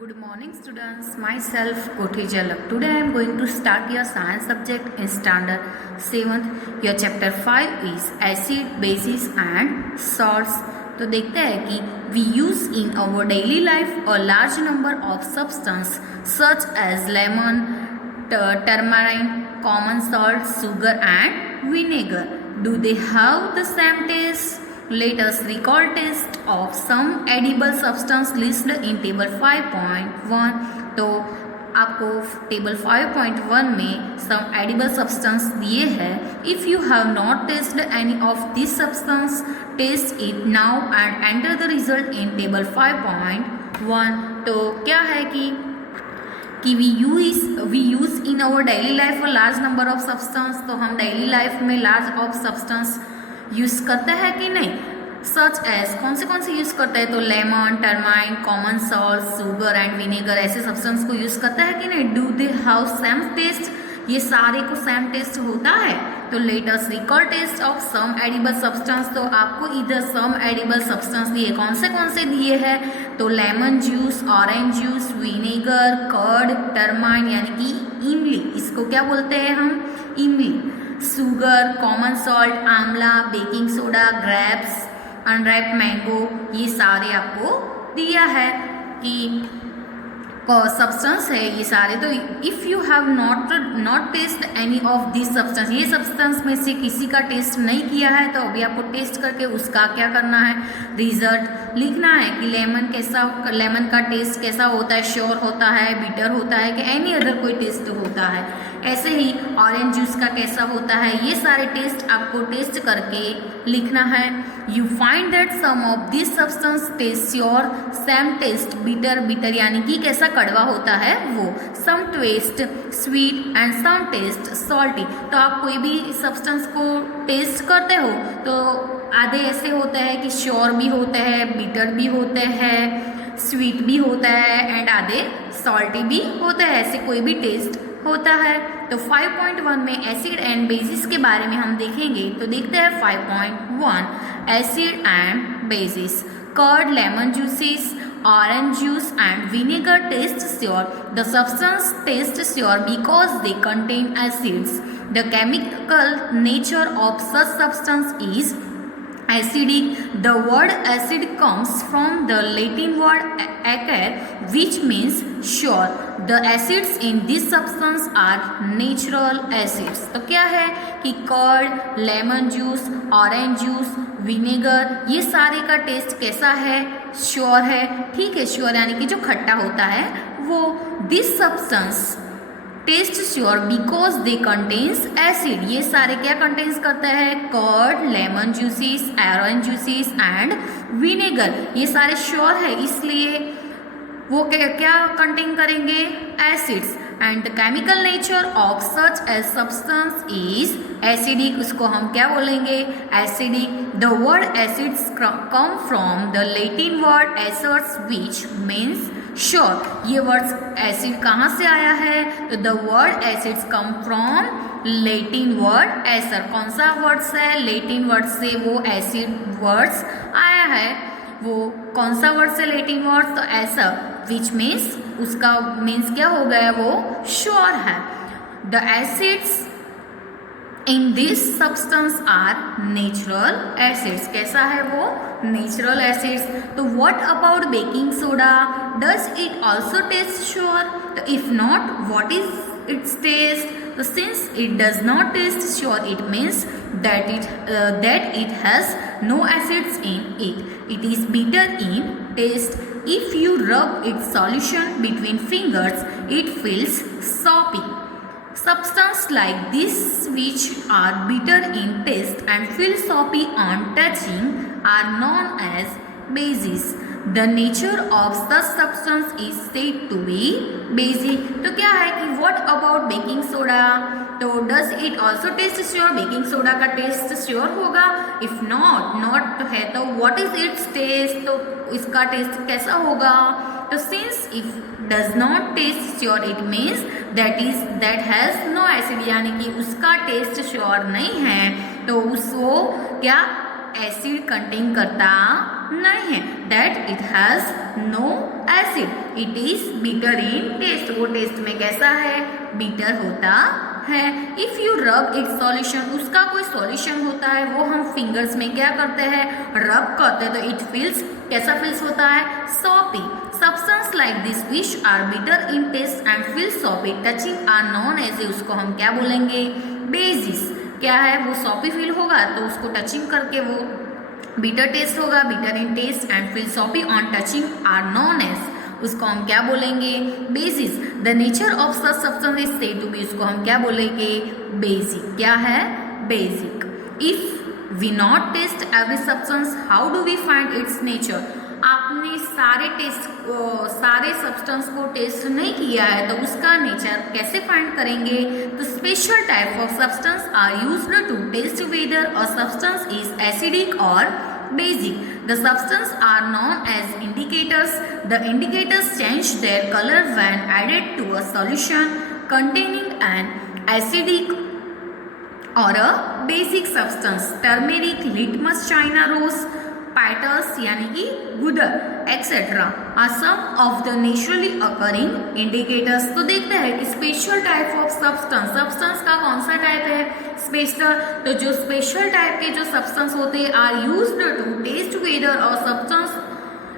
Good morning students, myself Kothi Jalak. Today I am going to start your science subject in standard 7th. Your chapter 5 is acid, bases and salts. तो देखते हैं कि we use in our daily life a large number of substance such as lemon, turmeric, common salt, sugar and vinegar. Do they have the same taste? Let us recall taste of some edible substance listed in table 5.1. तो आपको table 5.1 में some edible substance दिए हैं. If you have not tasted any of this substance, taste it now and enter the result in table 5.1. तो क्या है कि we use in our daily life a large number of substance. तो हम daily life में large of substance use करते हैं कि नहीं. सच एज कौन से यूज़ करते हैं तो lemon, tamarind, common salt, sugar and vinegar ऐसे सब्सटेंस को यूज़ करता है कि नहीं. Do they have same taste, ये सारे को सेम टेस्ट होता है. तो let us recall taste of some edible substance. तो आपको इधर सम एडिबल सब्सटेंस दिए. कौन से दिए हैं तो lemon juice, orange juice, vinegar, curd, tamarind यानी कि इमली, इसको क्या बोलते हैं हम, इमली, शुगर, कॉमन सॉल्ट, आंवला, baking soda, grapes, unripe mango, ये सारे आपको दिया है कि सब्सटेंस है ये सारे. तो if you have not test any of this substance, ये सब्सटेंस में से किसी का टेस्ट नहीं किया है तो अभी आपको टेस्ट करके उसका क्या करना है, रिजल्ट लिखना है कि लेमन का टेस्ट कैसा होता है, श्योर होता है, बिटर होता है कि एनी अदर कोई टेस्ट होता है. ऐसे ही ऑरेंज जूस का कैसा होता है, ये सारे टेस्ट आपको टेस्ट करके लिखना है. You find that some of this substance taste your same taste, bitter यानी कि कैसा कड़वा होता है वो, some taste sweet and some taste salty. तो आप कोई भी सब्सटेंस को टेस्ट करते हो तो आधे ऐसे होते हैं कि श्योर भी होते हैं, बिटर भी होते हैं, स्वीट भी होता है एंड आधे सॉल्टी भी होते हैं. ऐसे कोई भी टेस्ट होता है. तो 5.1 में एसिड एंड बेसिस के बारे में हम देखेंगे. तो देखते हैं 5.1 acid and bases. Curd, lemon juices, orange juice and vinegar taste sour. The substance tastes sour because they contain acids. The chemical nature of such substance is acidic. The word acid comes from the Latin word acre, which means sour. The acids in this substance are natural acids. तो क्या है कि curd, lemon juice, orange juice, vinegar, ये सारे का test कैसा है, sure है. ठीक है, श्योर यानी कि जो खट्टा होता है वो. This substance taste sour because they contains acid. ये सारे क्या कंटेन्स करता है, curd, lemon juices, orange juices and vinegar, ये सारे श्योर है इसलिए वो क्या कंटेन करेंगे, acids. And the chemical nature of such as substance is acidic. उसको हम क्या बोलेंगे, acidic. The word acids come from the Latin word acers which means sour. ये वर्ड एसिड कहाँ से आया है तो the word acids come from Latin word Acer. कौन सा वर्ड्स है, लैटिन वर्ड से वो एसिड वर्ड्स आया है. वो कौन सा वर्ड से लैटिन वर्ड तो एसर, विच मीन्स उसका मीन्स क्या हो गया, वो श्योर है. The acids in this substance are natural acids. कैसा है वो, नेचुरल एसिड्स. तो what about baking soda, does it also taste sour. तो if not what is its taste. तो since it does not taste sour it means that it has no acids in it. It is bitter in taste. If you rub its solution between fingers, it feels soapy. Substances like this which are bitter in taste and feel soapy on touching are known as bases. The nature of such substance is said to be basic. तो क्या है कि what about baking soda. तो does it also taste sure. Baking soda का test sure होगा. If not है तो what is its taste. तो इसका टेस्ट कैसा होगा. तो since if does not taste sure it means that has no acid, यानी कि उसका टेस्ट श्योर नहीं है तो उसको क्या एसिड कंटेन करता नहीं है. That it has no acid. It is bitter in taste, वो टेस्ट में कैसा है, बिटर होता है। If you rub it solution, उसका कोई सॉल्यूशन होता है वो हम फिंगर्स में क्या करते हैं, रब करते हैं, तो इट फील्स, कैसा फील्स होता है, soapy. Substance like this which are bitter in taste and feel soapy touching are known as, उसको हम क्या बोलेंगे, बेसिस। क्या है, वो सॉपी फील होगा तो उसको टचिंग करके वो बिटर टेस्ट होगा, bitter in taste and feel soapy on touching are known as, उसको हम क्या बोलेंगे, bases. The nature of such substance is said to be, उसको हम क्या बोलेंगे, बेसिक। क्या है, basic. If we not test every substance how do we find its nature, आपने सारे सब्सटेंस को टेस्ट नहीं किया है तो उसका नेचर कैसे फाइंड करेंगे, तो special type of substance are used to test whether a substance is acidic और basic. The substances are known as indicators. The indicators change their color when added to a solution containing an acidic or a basic substance. Turmeric, litmus, china rose, pytals यानी कि गुदर etc. are some of the naturally occurring indicators. तो देखते हैं कि special type of substance का कौन सा type है, स्पेशल। तो जो स्पेशल टाइप के जो सब्सटेंस होते हैं are used to test whether और सब्सटेंस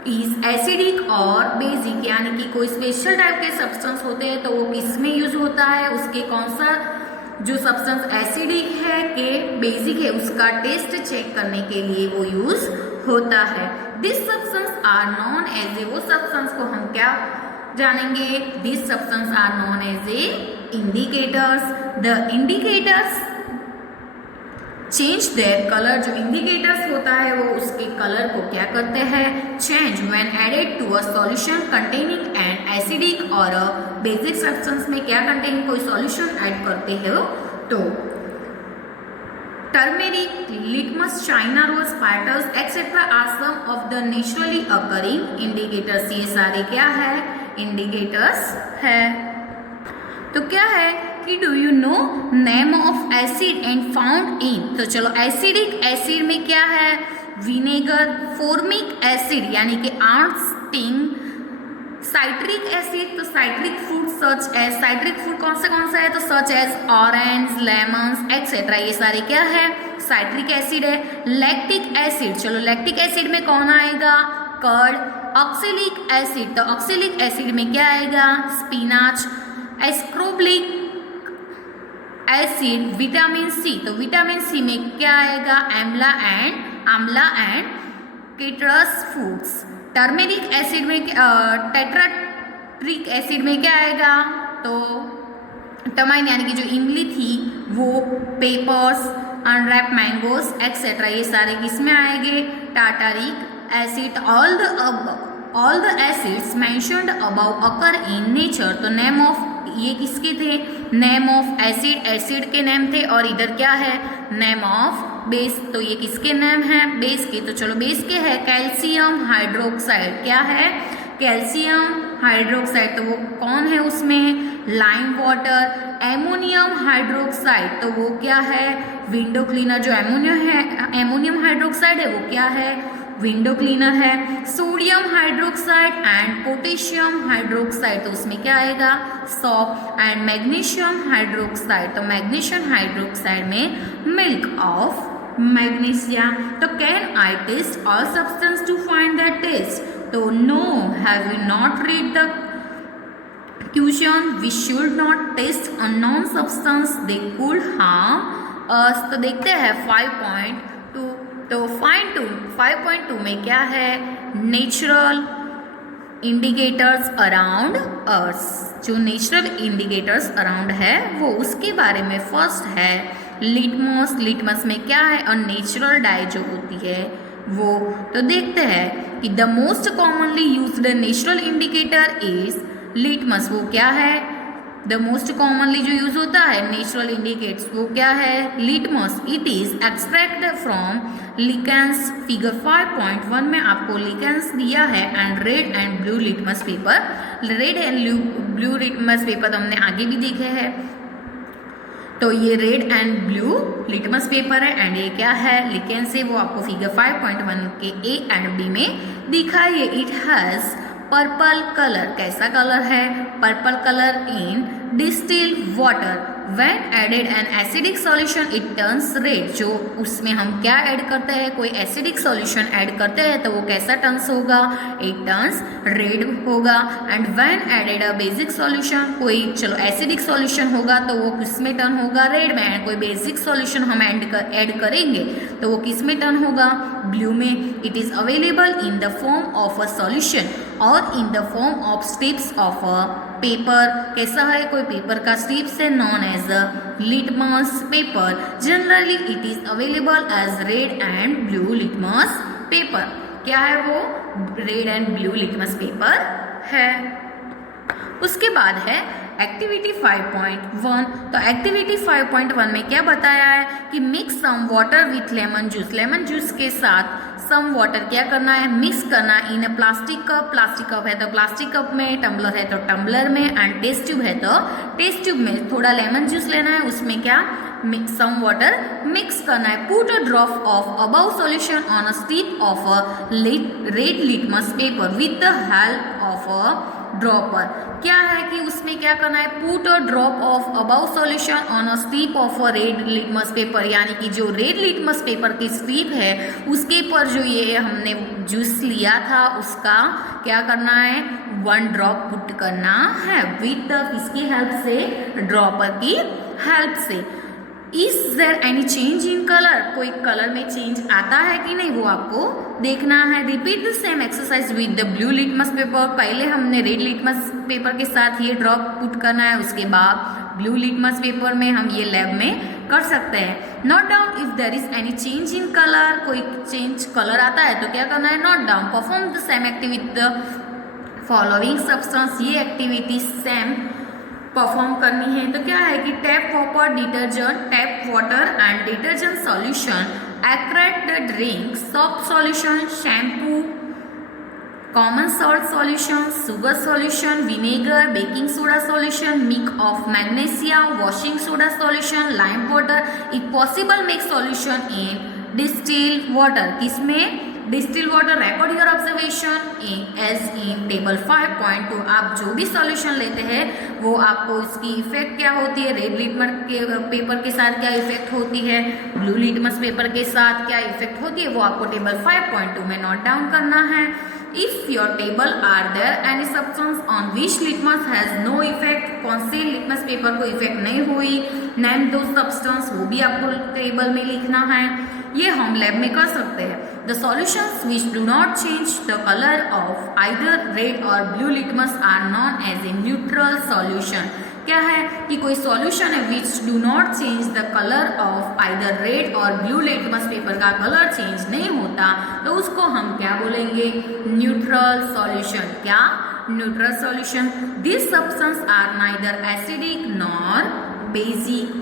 इज एसिडिक और बेसिक, यानी कि कोई स्पेशल टाइप के सब्सटेंस होते हैं तो वो किसमें यूज होता है, उसके कौन सा जो सब्सटेंस एसिडिक है कि बेसिक है उसका टेस्ट चेक करने के लिए वो यूज होता है। This substance are known as a, वो सब्सटेंस को हम क्या जानेंगे, this substance are known as a indicators. The indicators change their colour, जो इंडिकेटर्स होता है वो उसके कलर को क्या करते हैं, change when added to a solution containing an acidic और अ बेसिक सब्सटेंस में क्या कंटेन कोई सॉल्यूशन ऐड करते हो तो turmeric, litmus, China rose, petals etcetera are some of the naturally occurring indicators. ये सारे क्या है, इंडिकेटर्स है। तो क्या है कि do you know name of acid and found in, तो चलो एसिडिक एसिड में क्या है, विनेगर, फॉर्मिक एसिड यानी कि आर्टिंग, साइट्रिक एसिड तो citric fruit such as, citric fruit कौन सा है तो such as orange, lemons etcetera, ये सारे क्या है, साइट्रिक एसिड है। लैक्टिक एसिड, चलो लैक्टिक एसिड में कौन आएगा, कर्ड। ऑक्सैलिक एसिड, तो ऑक्सैलिक एसिड में क्या आएगा, spinach. Ascorbic acid, vitamin C, तो विटामिन सी में क्या आएगा, आंवला and citrus fruits. Turmeric acid में टेट्राट्रिक एसिड में क्या आएगा, तो टमाइन यानी कि जो इमली थी वो, पेपर्स, अनरैप मैंगोस एक्सेट्रा, ये सारे किसमें आएंगे, tartaric acid. All the acids mentioned above occur in nature, तो नेम ऑफ, ये किसके थे, नेम ऑफ एसिड के नेम थे, और इधर क्या है, नेम ऑफ बेस, तो ये किसके नेम है, बेस के। तो चलो बेस के है कैल्शियम हाइड्रोक्साइड, क्या है, कैल्शियम हाइड्रोक्साइड, तो वो कौन है उसमें, लाइम वाटर। एमोनियम हाइड्रोक्साइड, तो वो क्या है, विंडो क्लीनर, जो एमोनियम हाइड्रोक्साइड है वो क्या है, विंडो क्लीनर है। Sodium hydroxide and potassium hydroxide, तो उसमें क्या आएगा, सॉप। एंड मैग्नीशियम हाइड्रोक्साइड, तो मैग्नीशियम हाइड्रोक्साइड में मिल्क ऑफ मैग्नीशिया। तो can I taste all substance to find the taste, तो no, have you not read the question, we should not taste unknown substance, they could harm us. तो देखते हैं 5.2, तो 5.2 में क्या है, नेचुरल इंडिकेटर्स अराउंड अर्थ, जो नेचुरल इंडिकेटर्स अराउंड है वो उसके बारे में फर्स्ट है लिटमस। लिटमस में क्या है, और नेचुरल डाई जो होती है वो। तो देखते हैं कि the most commonly used natural indicator is litmus, वो क्या है, द मोस्ट कॉमनली जो यूज होता है नेचुरल इंडिकेट्स वो क्या है, litmus. It is extract from lichens, figure 5.1 में आपको लिकेंस दिया है, and red and blue litmus paper. Red and blue litmus paper तो हमने आगे भी देखे हैं, तो ये red and blue litmus paper है, एंड ये क्या है, लिकेंस है, वो आपको फिगर 5.1 के ए एंड बी में दिखा है। इट हैज पर्पल कलर, कैसा कलर है? Purple colour in distilled water when added an acidic solution it turns red। जो उसमें हम क्या ऐड करते हैं, कोई एसिडिक सॉल्यूशन ऐड करते हैं तो वो कैसा टर्न्स होगा? इट टर्न्स रेड होगा। And when added a basic solution, कोई चलो एसिडिक सॉल्यूशन होगा तो वो किस में टर्न होगा? रेड में। एंड कोई बेसिक सॉल्यूशन हम ऐड करेंगे तो वो किस में टर्न होगा? ब्लू में। It is available in the form of a solution और in the form of strips of a paper, कैसा है? कोई पेपर का स्ट्रिप्स है, known as a litmus paper. Generally it is available as red and blue litmus paper. क्या है वो? Red and blue litmus paper है। उसके बाद है एक्टिविटी 5.1। तो एक्टिविटी 5.1 में क्या बताया है कि mix some water with lemon juice. Lemon juice के साथ सम वाटर क्या करना है? मिक्स करना in a plastic cup. Plastic cup है तो प्लास्टिक कप में, टम्बलर है तो टम्बलर में, एंड टेस्ट ट्यूब है तो टेस्ट ट्यूब में थोड़ा लेमन जूस लेना है, उसमें क्या सम वाटर मिक्स करना है। Put a drop of about solution on a strip of a red litmus paper with the help of a dropper. क्या है कि उसमें क्या करना है? Put a drop of about solution on a strip of a red litmus paper, यानी कि जो रेड लिटमस पेपर की स्ट्रिप है उसके पर जो ये हमने जूस लिया था उसका क्या करना है? 1 ड्रॉप पुट करना है विद द किसकी हेल्प से? ड्रॉपर की हेल्प से। Is there any change in colour? कोई कलर में चेंज आता है कि नहीं वो आपको देखना है। Repeat the same exercise with the blue litmus paper. पहले हमने रेड लिटमस पेपर के साथ ये ड्रॉप पुट करना है, उसके बाद ब्लू लिटमस पेपर में हम ये लैब में कर सकते हैं। Note down if there is any change in colour. कोई चेंज कलर आता है तो क्या करना है? Note down. Perform the same activity with the following substance. ये एक्टिविटी सेम परफॉर्म करनी है। तो क्या है कि tap copper detergent, tap water and detergent solution, aerated the drink, soap solution, shampoo, common salt solution, sugar solution, vinegar, baking soda solution, mix of magnesia, washing soda solution, lime water. If possible make solution in distilled water. किसमें? Distil water. Record your observation as in table 5.2। आप जो भी solution लेते हैं वो आपको इसकी effect क्या होती है, रेड लिटमस के पेपर के साथ क्या इफेक्ट होती है, ब्लू लिटमस पेपर के साथ क्या इफेक्ट होती है, वो आपको टेबल 5.2 में नोट डाउन करना है। If your table are there any substance on which litmus has no effect, कौन से लिटमस पेपर को इफेक्ट नहीं हुई, नेम दो सब्सटेंस, वो भी आपको टेबल में लिखना है। ये हम लैब में कर सकते हैं। The solutions which do not change the color of either red or blue litmus are known as a neutral solution। क्या है कि कोई सॉल्यूशन है which do not change the color of either red or blue litmus paper का colour change नहीं होता तो उसको हम क्या बोलेंगे? Neutral solution. क्या? Neutral solution. These substances are neither acidic nor basic।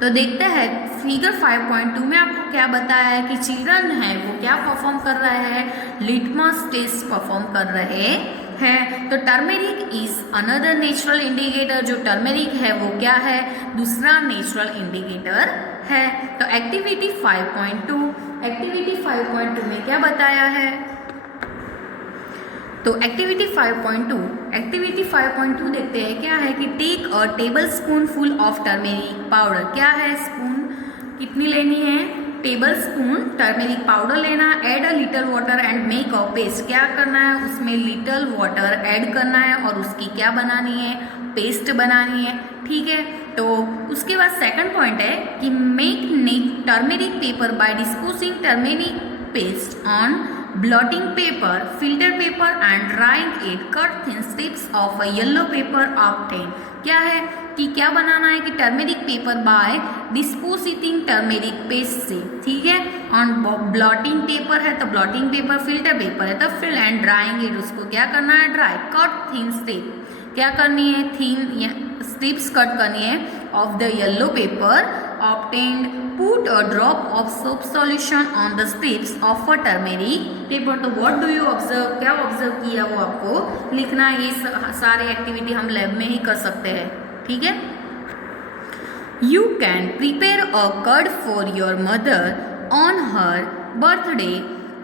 तो देखते हैं फिगर 5.2 में आपको क्या बताया है कि चिल्ड्रन है वो क्या परफॉर्म कर रहे हैं? लिटमस टेस्ट परफॉर्म कर रहे हैं। तो turmeric is another natural indicator. जो टर्मेरिक है वो क्या है? दूसरा नेचुरल इंडिकेटर है। तो एक्टिविटी 5.2, एक्टिविटी 5.2 में क्या बताया है? तो एक्टिविटी 5.2 देखते हैं क्या है कि take a tablespoon full of turmeric powder. क्या है? स्पून कितनी लेनी है? टेबल स्पून टर्मेरिक पाउडर लेना। Add a little water and make a paste. क्या करना है? उसमें लिटल वाटर ऐड करना है और उसकी क्या बनानी है? पेस्ट बनानी है। ठीक है। तो उसके बाद सेकंड पॉइंट है कि make turmeric paper by disposing turmeric paste on blotting paper, filter paper and drying it. Cut thin strips of a yellow paper obtained। क्या है कि क्या बनाना है कि turmeric paper by depositing turmeric paste से। ठीक है। ऑन ब्लॉटिंग पेपर है तो ब्लॉटिंग पेपर, फिल्टर पेपर है तो फिल एंड ड्राइंग इट। उसको क्या करना है? ड्राई। Cut thin strip. क्या करनी है? थिन स्ट्रिप्स कट करनी है of the yellow paper obtained। Put a drop of soap solution on the strips of a turmeric paper। तो what do you observe? क्या ऑब्जर्व किया वो आपको लिखना है। ये सारे एक्टिविटी हम लैब में ही कर सकते हैं। ठीक है। You can prepare a curd for your mother on her birthday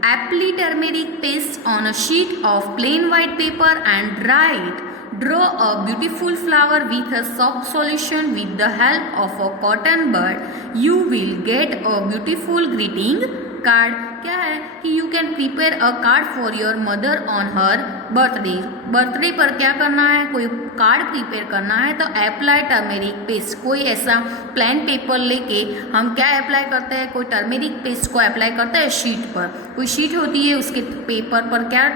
apply turmeric paste on a sheet of plain white paper and dry it. Draw a beautiful flower with a soap solution with the help of a cotton bud. You will get a beautiful greeting card. क्या है कि you can prepare a card for your mother on her birthday. Birthday पर क्या करना है, कोई card prepare करना है तो अप्लाई टर्मेरिक पेस्ट. कोई ऐसा प्लेन पेपर लेके हम क्या अप्लाई करते हैं, कोई टर्मेरिक पेस्ट को अप्लाई करते हैं शीट पर. कोई शीट होती है उसके पेपर पर क्या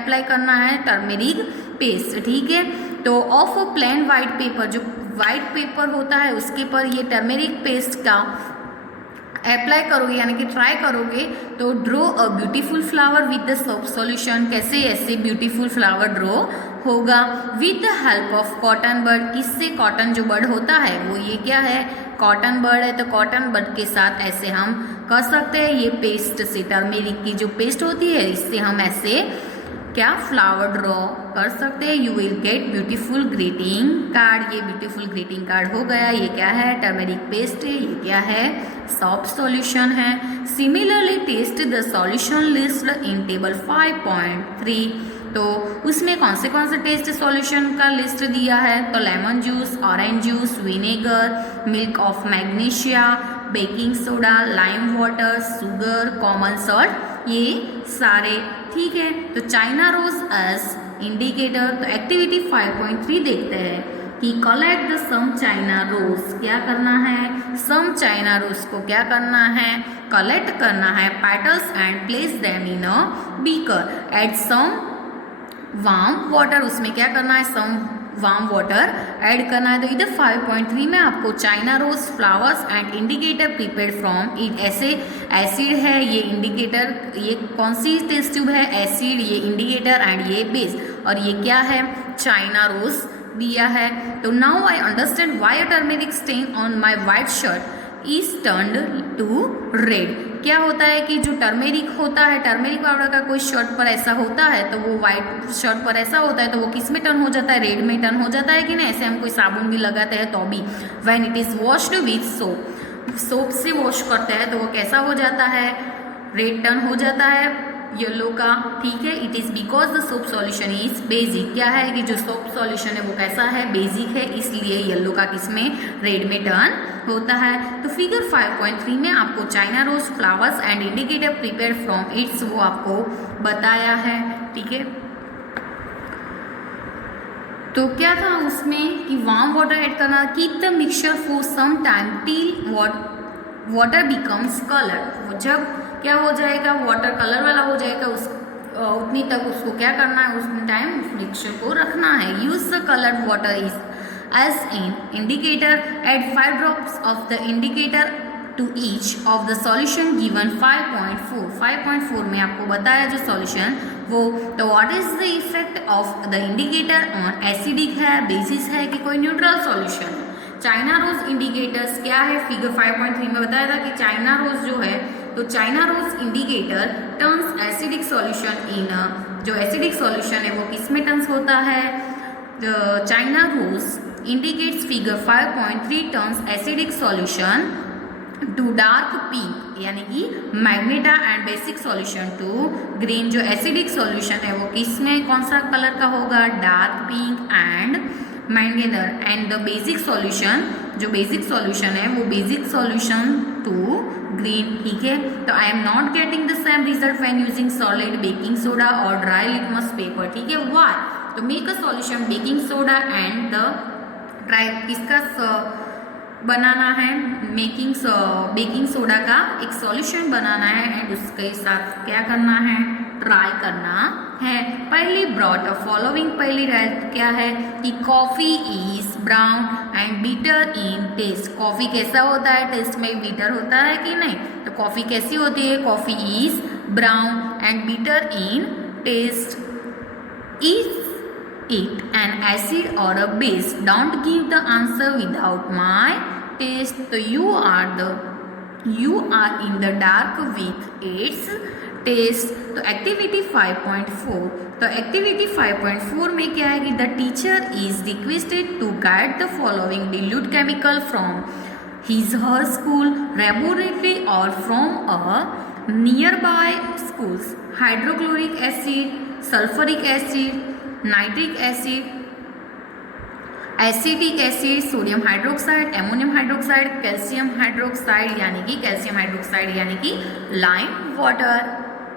अप्लाई करना है, टर्मेरिक पेस्ट. ठीक है, तो of a plain white paper, जो वाइट पेपर होता है उसके पर ये टर्मेरिक पेस्ट का अप्लाई करोगे यानी कि ट्राई करोगे तो draw a beautiful flower with the soap solution. कैसे ऐसे ब्यूटीफुल फ्लावर ड्रॉ होगा with the help of cotton bird. किससे, कॉटन जो बर्ड होता है वो ये क्या है, कॉटन बर्ड है. तो कॉटन बर्ड के साथ ऐसे हम कर सकते हैं ये पेस्ट से, टर्मेरिक की जो पेस्ट होती है इससे हम ऐसे क्या फ्लावर ड्रॉ कर सकते हैं. You will get beautiful greeting card. ये ब्यूटीफुल ग्रीटिंग कार्ड हो गया. ये क्या है, टर्मेरिक पेस्ट है. ये क्या है, सॉप सॉल्यूशन है. Similarly test the solution list in table 5.3. तो उसमें कौन से टेस्ट सॉल्यूशन का लिस्ट दिया है, तो lemon juice, orange juice, vinegar, milk of magnesia, baking soda, lime water, sugar, common salt, ये सारे. ठीक है, तो चाइना रोज एज इंडिकेटर. तो एक्टिविटी 5.3 देखते हैं कि collect the some China rose. क्या करना है, सम चाइना रोज को क्या करना है, कलेक्ट करना है. Petals and place them in a beaker. Add some warm water. उसमें क्या करना है, सम वार्म वाटर ऐड करना है. तो इधर 5.3 में आपको China rose flowers and indicator prepare from it. ऐसे एसिड है, ये इंडिकेटर, ये कौन सी टेस्ट ट्यूब है, एसिड, ये इंडिकेटर एंड ये बेस, और ये क्या है, चाइना रोज दिया है. तो now I understand why a turmeric stain on my white shirt is turned to red. क्या होता है कि जो टर्मेरिक होता है, टर्मेरिक पाउडर का कोई शर्ट पर ऐसा होता है तो वो वाइट शर्ट पर ऐसा होता है तो वो किस में टर्न हो जाता है, रेड में टर्न हो जाता है कि नहीं. ऐसे हम कोई साबुन भी लगाते हैं तो भी when it is washed with soap, soap से वॉश करते हैं तो वो कैसा हो जाता है, रेड टर्न हो जाता है येलो का. ठीक है, it is because the soap solution is basic. क्या है कि जो सोप सॉल्यूशन है वो कैसा है, बेसिक है, इसलिए येलो का किसमें, रेड में टर्न होता है. तो फिगर 5.3 में आपको China rose flowers and indicator prepare from its वो आपको बताया है. ठीक है, तो क्या था उसमें कि वार्म वाटर ऐड करना. Keep the mixture for some time till water becomes colour. जब क्या हो जाएगा, वाटर कलर वाला हो जाएगा, उस उतनी तक उसको क्या करना है, उस टाइम उस मिक्सचर को रखना है. Use the coloured water is as in indicator. Add 5 drops of the indicator to each of the solution given 5.4. 5.4 में आपको बताया जो solution वो. तो what is the effect of the indicator on acidic है, basis है कि कोई neutral solution है. चाइना रोज इंडिकेटर्स क्या है, फिगर 5.3 में बताया था कि चाइना रोज जो है तो China rose indicator turns acidic solution in, जो एसिडिक सॉल्यूशन है वो किस में टर्न्स होता है, China rose indicates figure 5.3 turns acidic solution to dark pink यानी कि magenta and basic solution to green. जो एसिडिक सॉल्यूशन है वो किस में, कौन सा कलर का होगा, dark pink and magenta. And the basic solution, जो बेसिक सॉल्यूशन है वो बेसिक सॉल्यूशन टू ग्रीन. ठीक है, तो I am not getting the same result when using solid baking soda और ड्राई लिटमस पेपर. ठीक है, व्हाई, तो make a solution baking soda and the dry, किसका बनाना है, बेकिंग सोडा का एक सॉल्यूशन बनाना है एंड उसके साथ क्या करना है, ट्राई करना है. पहली ब्रॉट ऑफ फॉलोइंग, पहली राइट क्या है कि coffee is brown and bitter in taste. Coffee कैसा होता है, टेस्ट में बीटर होता है कि नहीं, तो कॉफ़ी कैसी होती है, coffee is brown and bitter in taste. Is it an acid or a base? Don't give the answer without my taste. So you are in the dark with its taste. तो activity 5.4, तो activity 5.4 में क्या है कि the teacher is requested to guide the following dilute chemical from his her school laboratory or from a near by schools, hydrochloric acid, sulfuric acid, nitric acid, acetic acid, sodium hydroxide, ammonium hydroxide, calcium hydroxide यानी कि calcium hydroxide यानी कि lime water.